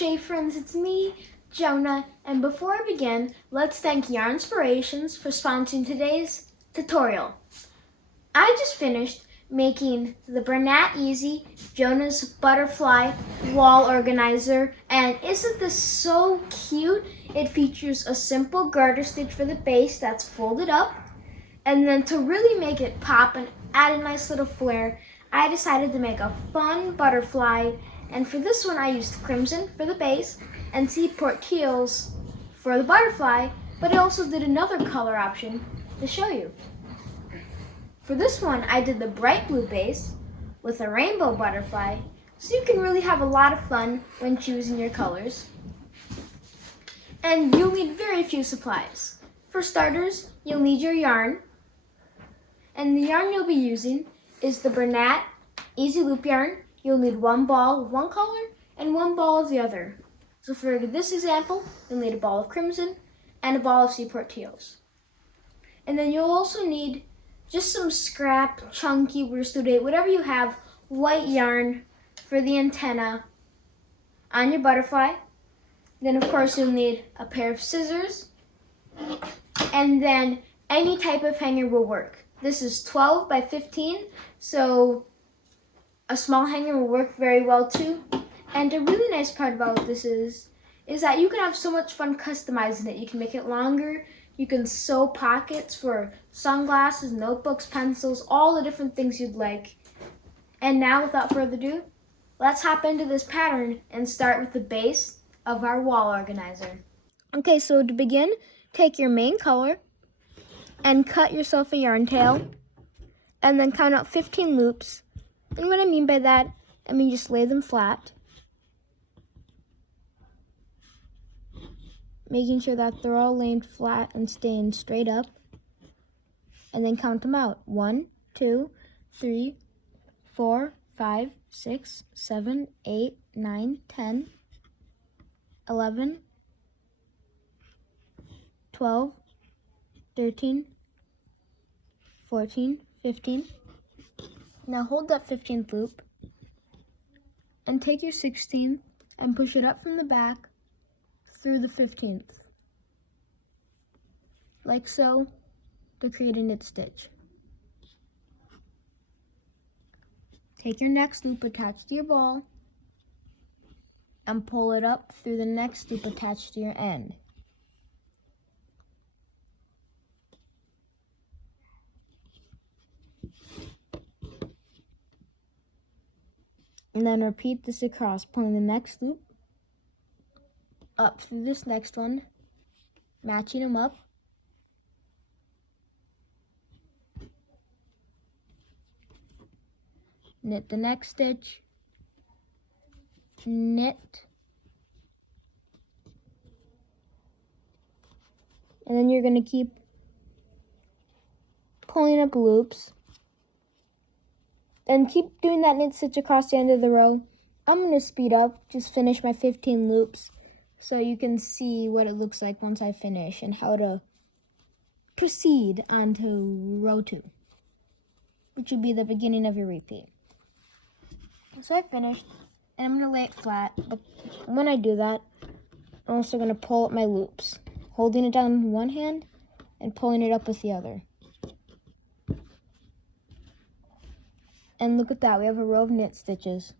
crochet friends, it's me, Jonah, and before I begin, let's thank Yarn Inspirations for sponsoring today's tutorial. I just finished making the Bernat Easy Jonah's Butterfly Wall Organizer, and isn't this so cute? It features a simple garter stitch for the base that's folded up, and then to really make it pop and add a nice little flair, I decided to make a fun butterfly. And for this one, I used crimson for the base and seaport teals for the butterfly, but I also did another color option to show you. For this one, I did the bright blue base with a rainbow butterfly, so you can really have a lot of fun when choosing your colors. And you'll need very few supplies. For starters, you'll need your yarn, and the yarn you'll be using is the Bernat Easy Loop yarn. You'll need one ball of one color and one ball of the other. So for this example, you'll need a ball of crimson and a ball of seaport teals. And then you'll also need just some scrap, chunky, worsted weight, whatever you have, white yarn for the antenna on your butterfly. Then of course you'll need a pair of scissors, and then any type of hanger will work. This is 12 by 15, so a small hanger will work very well too. And a really nice part about this is that you can have so much fun customizing it. You can make it longer, you can sew pockets for sunglasses, notebooks, pencils, all the different things you'd like. And now, without further ado, let's hop into this pattern and start with the base of our wall organizer. Okay, so to begin, take your main color and cut yourself a yarn tail, and then count out 15 loops. And what I mean by that, I mean just lay them flat, making sure that they're all laying flat and staying straight up, and then count them out. 1, 2, 3, 4, 5, 6, 7, 8, 9, 10, 11, 12, 13, 14, 15. Now hold that 15th loop and take your 16th and push it up from the back through the 15th, like so, to create a knit stitch. Take your next loop attached to your ball and pull it up through the next loop attached to your end. And then repeat this across, pulling the next loop up through this next one, matching them up. Knit the next stitch, knit, and then you're going to keep pulling up loops and keep doing that knit stitch across the end of the row. I'm going to speed up, just finish my 15 loops so you can see what it looks like once I finish and how to proceed onto row 2, which would be the beginning of your repeat. So I finished, and I'm going to lay it flat, but when I do that, I'm also going to pull up my loops, holding it down with one hand and pulling it up with the other. And look at that, we have a row of knit stitches.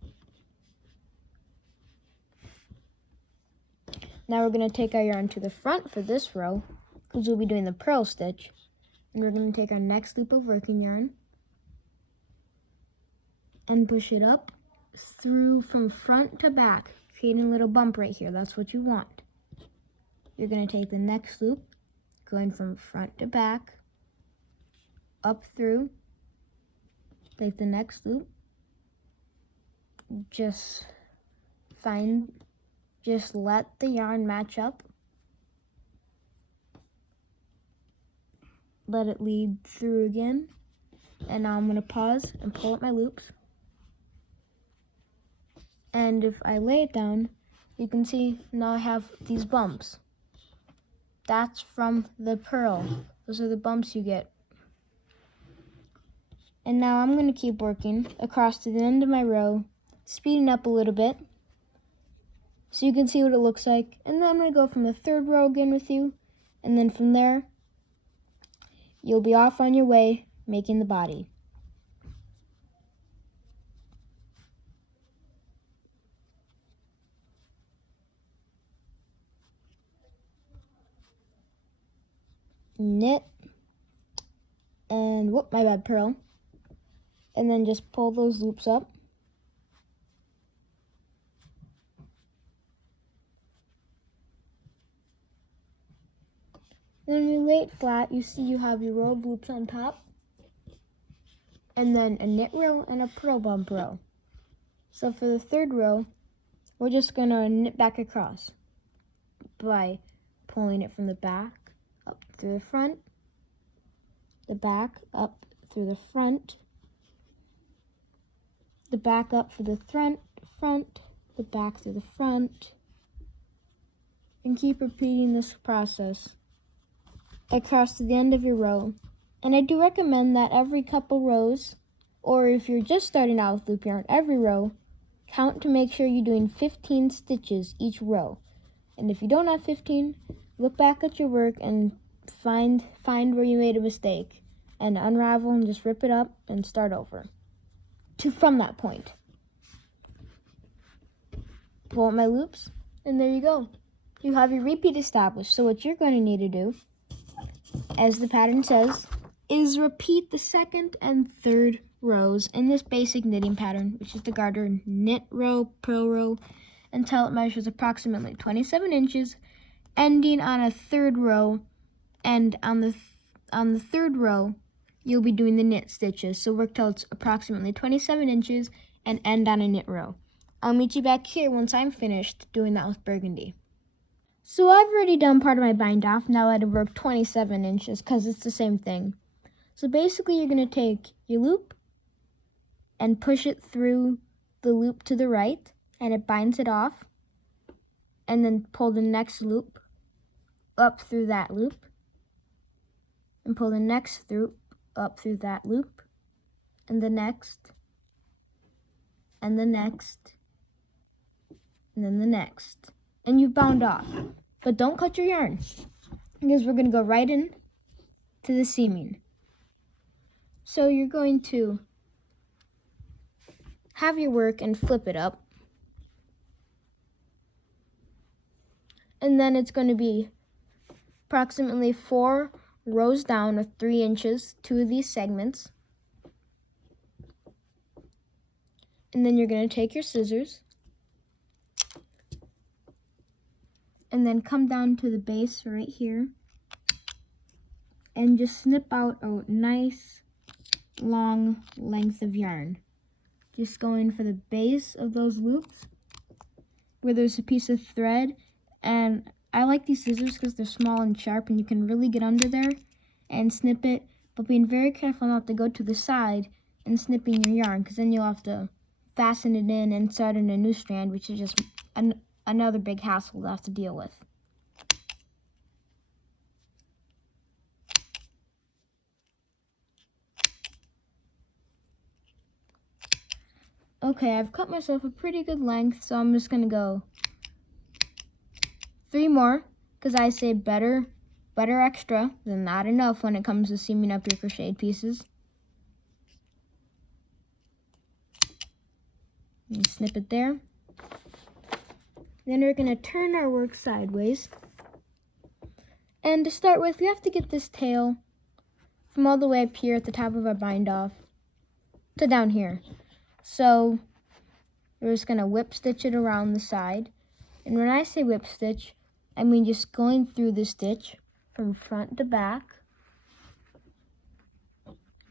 Now we're going to take our yarn to the front for this row, because we'll be doing the purl stitch. And we're going to take our next loop of working yarn and push it up through from front to back, creating a little bump right here. That's what you want. You're going to take the next loop, going from front to back, up through, take the next loop, just let the yarn match up, let it lead through again, and now I'm going to pause and pull up my loops. And if I lay it down, you can see now I have these bumps. That's from the purl. Those are the bumps you get. And now I'm going to keep working across to the end of my row, speeding up a little bit. so you can see what it looks like. And then I'm going to go from the third row again with you, and then from there, you'll be off on your way making the body. Knit, and whoop, my bad, purl. And then just pull those loops up. Then when you lay it flat, you see you have your row of loops on top, and then a knit row and a purl bump row. So for the third row, we're just going to knit back across by pulling it from the back up through the front, the back up through the front, the back up for the front, the back through the front, and keep repeating this process across to the end of your row. And I do recommend that every couple rows, or if you're just starting out with loop yarn, every row, count to make sure you're doing 15 stitches each row. And if you don't have 15, look back at your work and find where you made a mistake and unravel and just rip it up and start over from that point. Pull up my loops, and there you go. You have your repeat established. So what you're going to need to do, as the pattern says, is repeat the second and third rows in this basic knitting pattern, which is the garter knit row, purl row, until it measures approximately 27 inches, ending on a third row. And on the third row, you'll be doing the knit stitches. So work till it's approximately 27 inches and end on a knit row. I'll meet you back here once I'm finished doing that with burgundy. So I've already done part of my bind off. Now I've worked 27 inches because it's the same thing. So basically you're going to take your loop and push it through the loop to the right, and it binds it off, and then pull the next loop up through that loop, and pull the next loop up through that loop, and the next, and the next, and then the next. And you've bound off. But don't cut your yarn, because we're going to go right in to the seaming. So you're going to have your work and flip it up. And then it's going to be approximately 4 rows down with 3 inches, 2 of these segments. And then you're going to take your scissors and then come down to the base right here and just snip out a nice long length of yarn. Just going for the base of those loops where there's a piece of thread. And I like these scissors because they're small and sharp and you can really get under there and snip it, but being very careful not to go to the side and snipping your yarn, because then you'll have to fasten it in and start in a new strand, which is just another big hassle to have to deal with. Okay, I've cut myself a pretty good length, so I'm just going to go 3 more, because I say better extra than not enough when it comes to seaming up your crocheted pieces. And snip it there. Then we're going to turn our work sideways. And to start with, we have to get this tail from all the way up here at the top of our bind off to down here. So we're just going to whip stitch it around the side. And when I say whip stitch, I mean just going through the stitch from front to back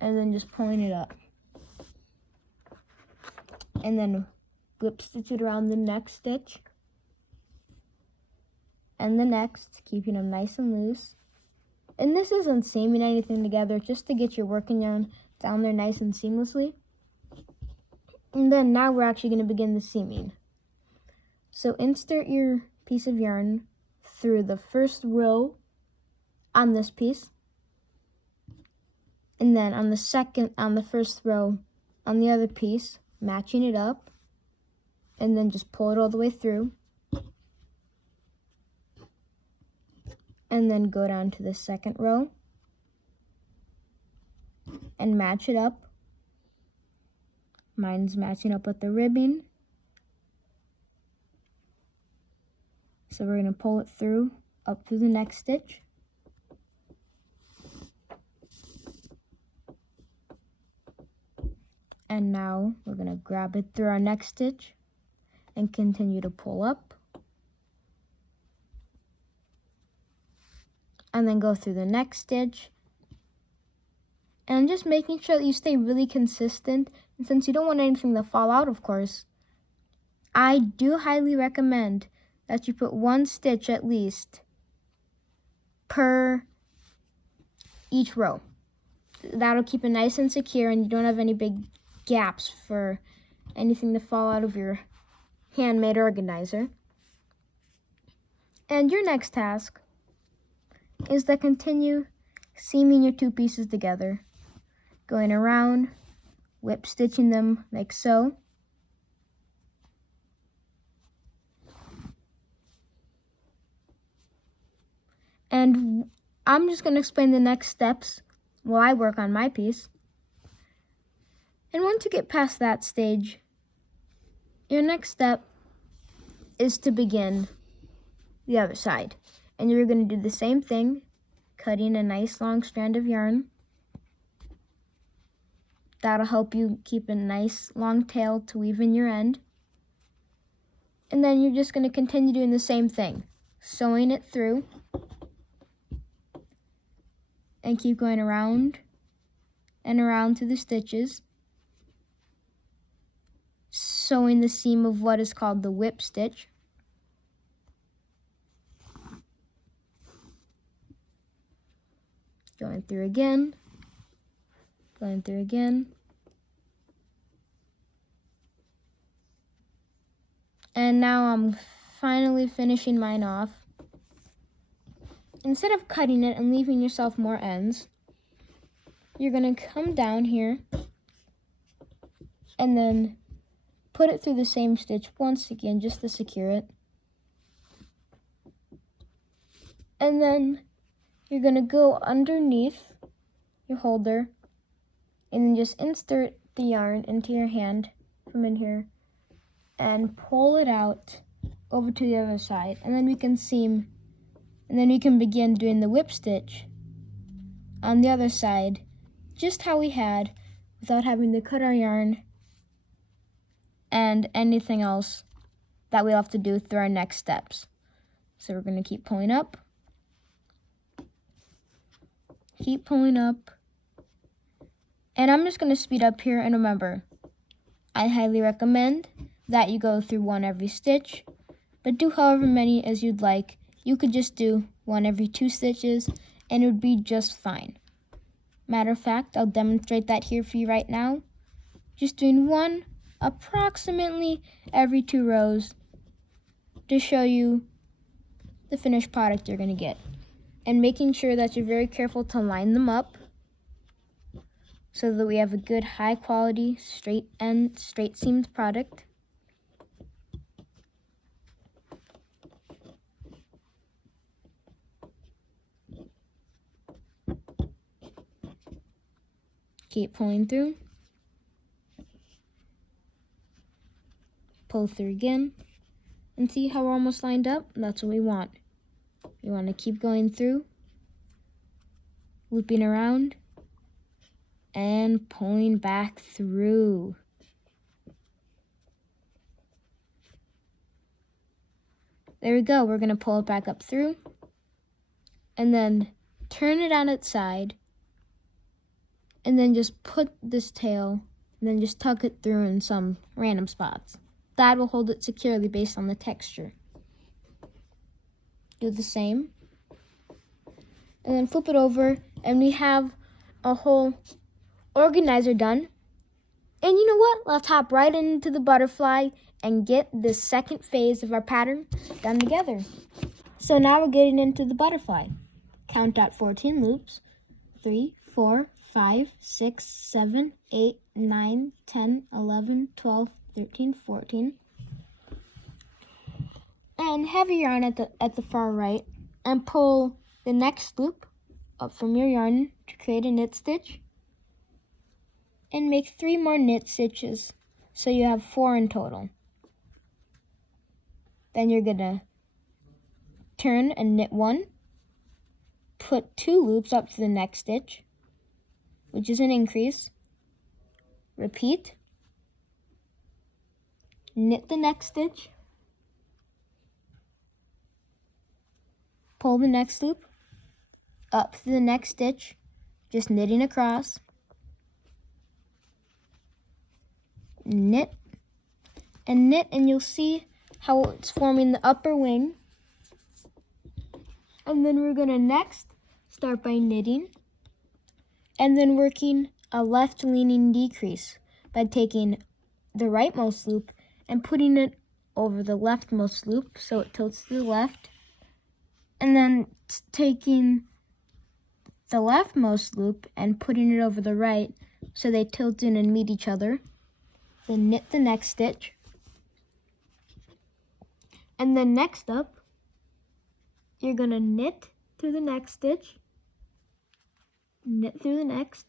and then just pulling it up. And then whip stitch it around the next stitch and the next, keeping them nice and loose. And this isn't seaming anything together, just to get your working yarn down there nice and seamlessly. And then now we're actually going to begin the seaming. So insert your piece of yarn through the first row on this piece, and then on the first row on the other piece, matching it up, and then just pull it all the way through. and then go down to the second row and match it up. Mine's matching up with the ribbing. So we're going to pull it through, up through the next stitch. And now we're going to grab it through our next stitch and continue to pull up. And then go through the next stitch. And just making sure that you stay really consistent. And since you don't want anything to fall out, of course, I do highly recommend that you put one stitch at least per each row. That'll keep it nice and secure, and you don't have any big gaps for anything to fall out of your handmade organizer. And your next task is to continue seaming your two pieces together, going around, whip stitching them like so. And I'm just going to explain the next steps while I work on my piece. And once you get past that stage, your next step is to begin the other side. And you're going to do the same thing, cutting a nice long strand of yarn. That'll help you keep a nice long tail to weave in your end. And then you're just going to continue doing the same thing, sewing it through. And keep going around and around through the stitches, sewing the seam of what is called the whip stitch. Going through again, going through again. And now I'm finally finishing mine off. Instead of cutting it and leaving yourself more ends, you're going to come down here and then put it through the same stitch once again just to secure it. And then you're going to go underneath your holder and then just insert the yarn into your hand from in here and pull it out over to the other side. And then we can seam. And then we can begin doing the whip stitch on the other side, just how we had, without having to cut our yarn and anything else that we'll have to do through our next steps. So we're going to keep pulling up, keep pulling up, and I'm just going to speed up here. And remember, I highly recommend that you go through one every stitch, but do however many as you'd like. You could just do one every 2 stitches and it would be just fine. Matter of fact, I'll demonstrate that here for you right now. Just doing one approximately every 2 rows to show you the finished product you're going to get. And making sure that you're very careful to line them up so that we have a good high quality straight seamed product. Keep pulling through. Pull through again. And see how we're almost lined up? That's what we want. We want to keep going through, looping around, and pulling back through. There we go. We're going to pull it back up through. And then turn it on its side. And then just put this tail, and then just tuck it through in some random spots. That will hold it securely based on the texture. Do the same. And then flip it over, and we have a whole organizer done. And you know what? Let's hop right into the butterfly and get the second phase of our pattern done together. So now we're getting into the butterfly. Count out 14 loops. 3, 4, 5, 6, 7, 8, 9, 10, 11, 12, 13, 14. And have your yarn at the far right and pull the next loop up from your yarn to create a knit stitch, and make 3 more knit stitches, so you have 4 in total. Then you're gonna turn and knit 1, put 2 loops up to the next stitch, which is an increase, repeat, knit the next stitch, pull the next loop up to the next stitch, just knitting across, knit, and you'll see how it's forming the upper wing. And then we're gonna next start by knitting and then working a left leaning decrease by taking the rightmost loop and putting it over the leftmost loop so it tilts to the left, and then taking the leftmost loop and putting it over the right so they tilt in and meet each other. Then knit the next stitch, and then next up you're gonna knit through the next stitch, knit through the next,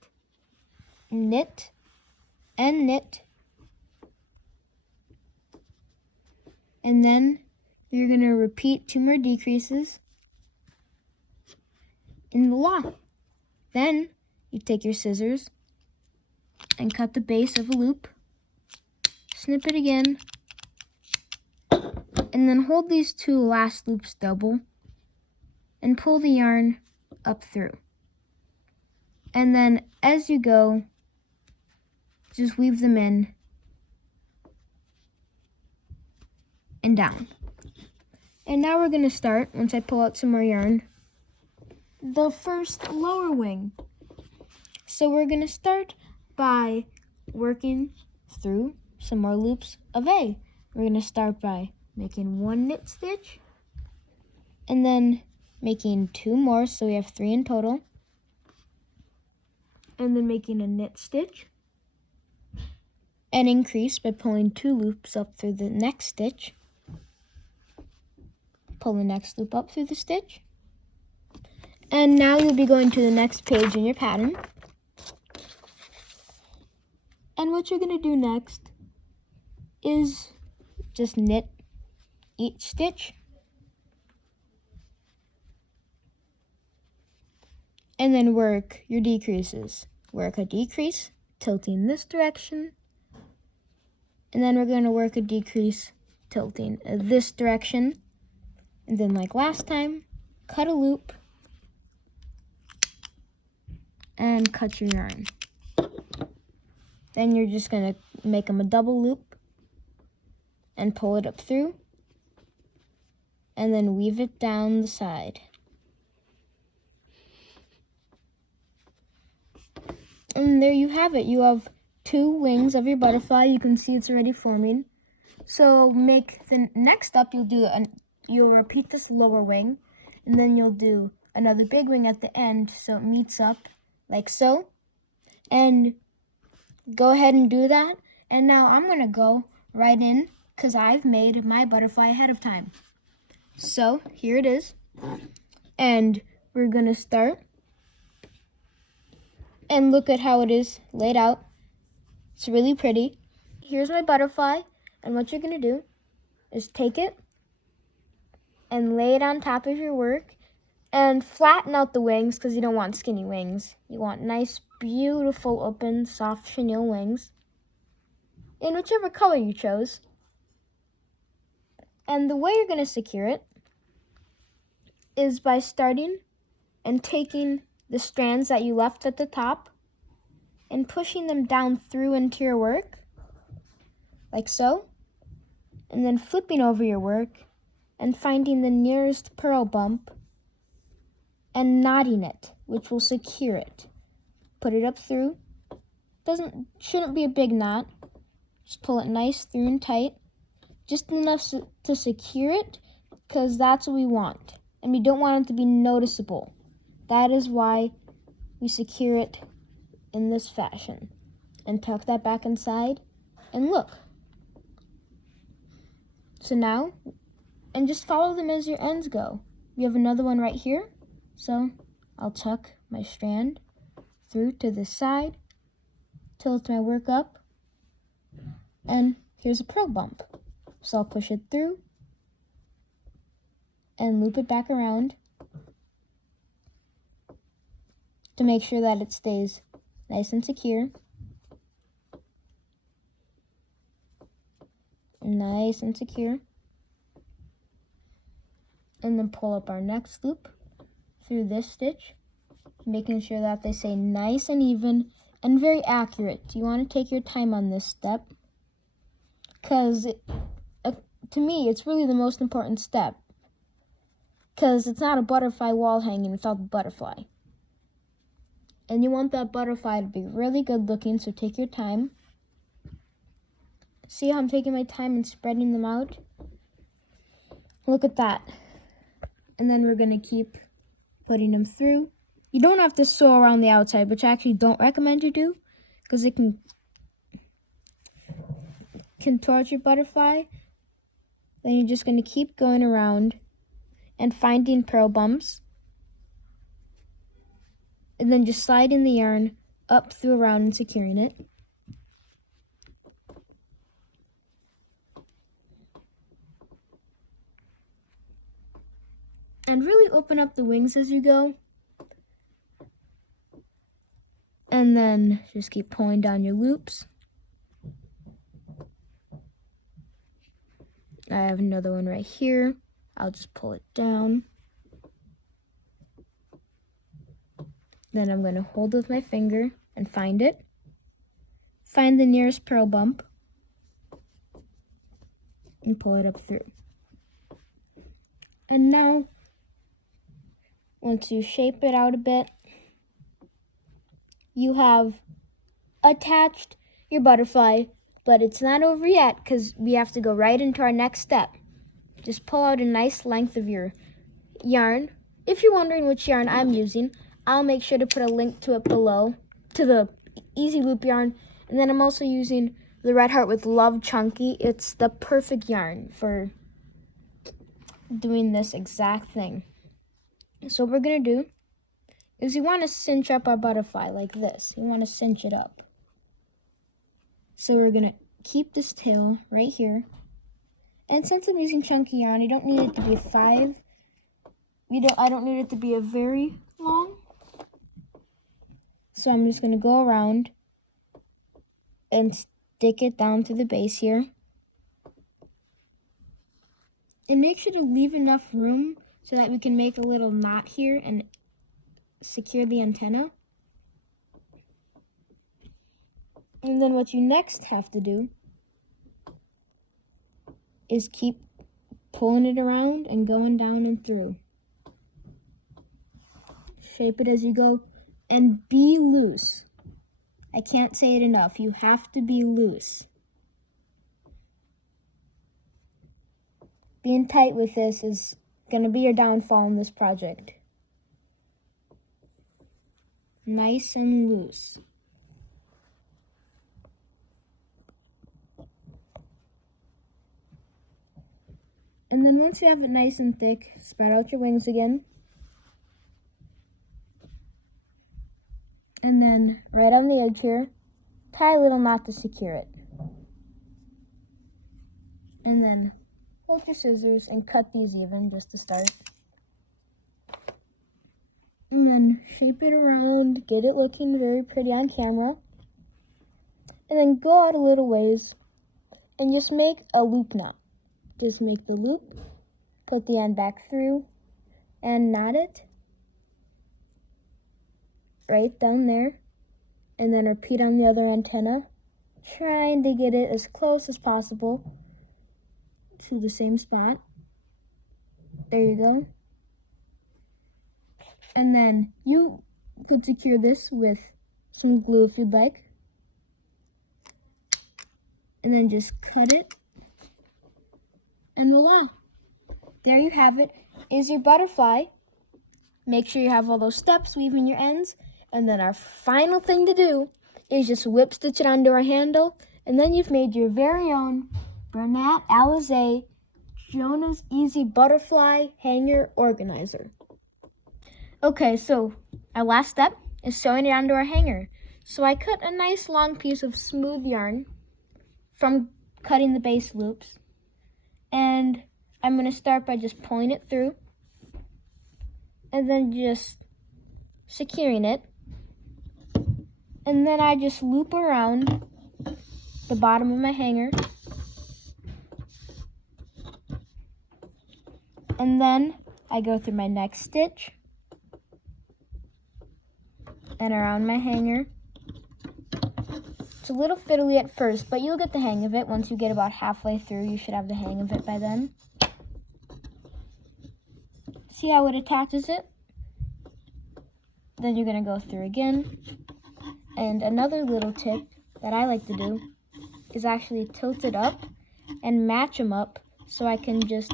knit and knit, and then you're gonna repeat 2 more decreases in the loop. Then you take your scissors and cut the base of a loop, snip it again, and then hold these 2 last loops double and pull the yarn up through. And then as you go, just weave them in and down. And now we're going to start, once I pull out some more yarn, the first lower wing. So we're going to start by working through some more loops of A. We're going to start by making 1 knit stitch and then making 2 more, so we have 3 in total, and then making a knit stitch and increase by pulling 2 loops up through the next stitch, pull the next loop up through the stitch, and now you'll be going to the next page in your pattern. And what you're going to do next is just knit each stitch and then work your decreases. Work a decrease, tilting this direction, and then we're going to work a decrease, tilting this direction, and then like last time, cut a loop and cut your yarn. Then you're just going to make them a double loop and pull it up through, and then weave it down the side. And there you have it. You have 2 wings of your butterfly. You can see it's already forming. So make the next up, you'll repeat this lower wing, and then you'll do another big wing at the end so it meets up like so. And go ahead and do that. And now I'm going to go right in because I've made my butterfly ahead of time. So here it is. And we're going to start. And look at how it is laid out. It's really pretty. Here's my butterfly. And what you're going to do is take it and lay it on top of your work and flatten out the wings because you don't want skinny wings. You want nice, beautiful, open, soft chenille wings in whichever color you chose. And the way you're going to secure it is by starting and taking the strands that you left at the top and pushing them down through into your work, like so, and then flipping over your work and finding the nearest purl bump and knotting it, which will secure it. Put it up through. Shouldn't be a big knot. Just pull it nice through and tight, just enough to secure it, because that's what we want. And we don't want it to be noticeable. That is why we secure it in this fashion. And tuck that back inside, and look. So now, and just follow them as your ends go. We have another one right here. So I'll tuck my strand through to the side, tilt my work up, and here's a pearl bump. So I'll push it through and loop it back around to make sure that it stays nice and secure. Nice and secure. And then pull up our next loop through this stitch, making sure that they stay nice and even and very accurate. You want to take your time on this step because to me it's really the most important step, because it's not a butterfly wall hanging without the butterfly. And you want that butterfly to be really good looking, so take your time. See how I'm taking my time and spreading them out? Look at that. And then we're going to keep putting them through. You don't have to sew around the outside, which I actually don't recommend you do, because it can contort your butterfly. Then you're just going to keep going around and finding pearl bumps. And then just sliding the yarn up through around and securing it. And really open up the wings as you go. And then just keep pulling down your loops. I have another one right here. I'll just pull it down. Then I'm going to hold with my finger and find it. Find the nearest pearl bump and pull it up through. And now, once you shape it out a bit, you have attached your butterfly, but it's not over yet because we have to go right into our next step. Just pull out a nice length of your yarn. If you're wondering which yarn I'm using, I'll make sure to put a link to it below, to the Easy Loop yarn. And then I'm also using the Red Heart with Love Chunky. It's the perfect yarn for doing this exact thing. So what we're going to do is we want to cinch up our butterfly like this. You want to cinch it up. So we're going to keep this tail right here. And since I'm using chunky yarn, I don't need it to be I don't need it to be a very long. So I'm just going to go around and stick it down to the base here. And make sure to leave enough room so that we can make a little knot here and secure the antenna. And then what you next have to do is keep pulling it around and going down and through. Shape it as you go and be loose. I can't say it enough. You have to be loose. Being tight with this is going to be your downfall in this project. Nice and loose. And then once you have it nice and thick, spread out your wings again. And then right on the edge here, tie a little knot to secure it. And then hold your scissors and cut these even just to start. And then shape it around, get it looking very pretty on camera. And then go out a little ways and just make a loop knot. Just make the loop, put the end back through, and knot it right down there. And then repeat on the other antenna, trying to get it as close as possible to the same spot. There you go. And then you could secure this with some glue if you'd like. And then just cut it. And voila. There you have it, is your butterfly. Make sure you have all those steps, weaving your ends. And then our final thing to do is just whip stitch it onto our handle. And then you've made your very own Bernat Alizé Jonah's Easy Butterfly Hanger Organizer. Okay, so our last step is sewing it onto our hanger. So I cut a nice long piece of smooth yarn from cutting the base loops, and I'm going to start by just pulling it through and then just securing it, and then I just loop around the bottom of my hanger, and then I go through my next stitch and around my hanger. It's a little fiddly at first, but you'll get the hang of it. Once you get about halfway through, you should have the hang of it by then. See how it attaches it? Then you're going to go through again. And another little tip that I like to do is actually tilt it up and match them up so I can just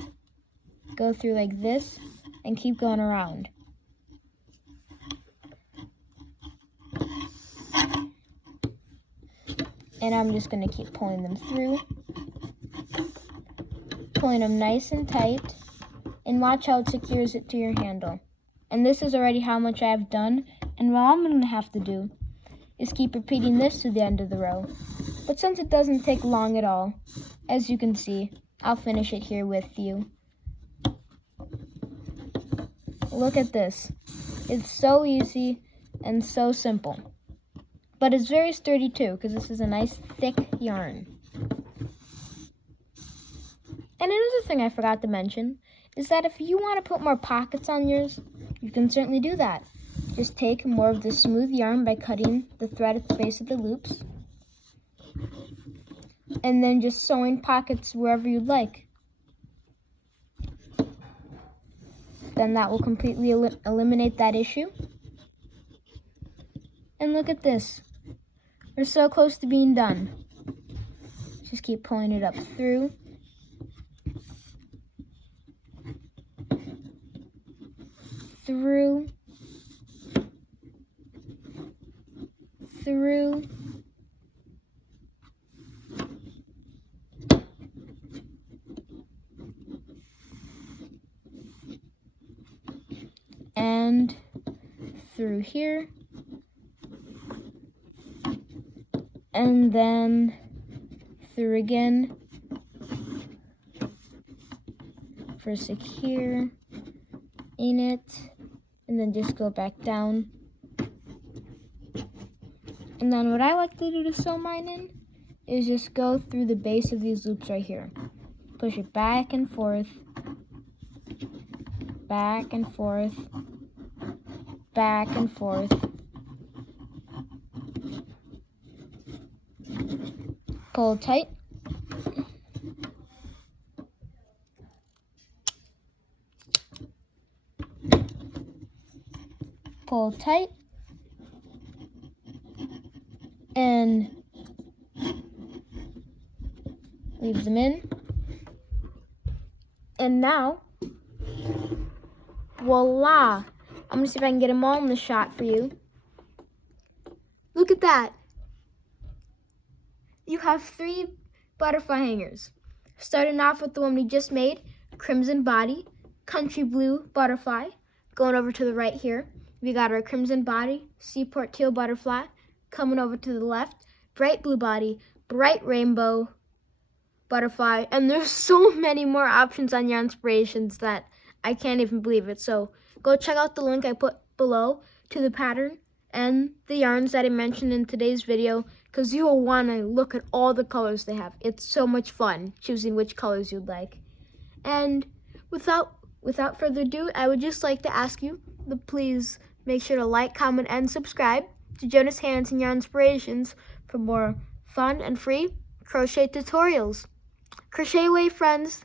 go through like this and keep going around. And I'm just going to keep pulling them through, pulling them nice and tight, and watch how it secures it to your handle. And this is already how much I have done, and what I'm going to have to do is keep repeating this to the end of the row. But since it doesn't take long at all, as you can see, I'll finish it here with you. Look at this. It's so easy and so simple. But it's very sturdy too, because this is a nice thick yarn. And another thing I forgot to mention is that if you want to put more pockets on yours, you can certainly do that. Just take more of the smooth yarn by cutting the thread at the base of the loops, and then just sewing pockets wherever you'd like. Then that will completely eliminate that issue. And look at this. We're so close to being done. Just keep pulling it up through. Through. Through. And through here. And then through again for secure in it, and then just go back down. And then what I like to do to sew mine in is just go through the base of these loops right here. Push it back and forth, back and forth, back and forth. Pull tight. Pull tight. And leave them in. And now, voila! I'm gonna see if I can get them all in the shot for you. Look at that. You have 3 butterfly hangers. Starting off with the one we just made, crimson body, country blue butterfly. Going over to the right here, we got our crimson body, seaport teal butterfly. Coming over to the left, bright blue body, bright rainbow butterfly. And there's so many more options on your inspirations that I can't even believe it. So go check out the link I put below to the pattern and the yarns that I mentioned in today's video, because you will want to look at all the colors they have. It's so much fun choosing which colors you'd like. And without further ado, I would just like to ask you to please make sure to like, comment, and subscribe to Jonah's Hands and Yarn Inspirations for more fun and free crochet tutorials. Crochet away, friends!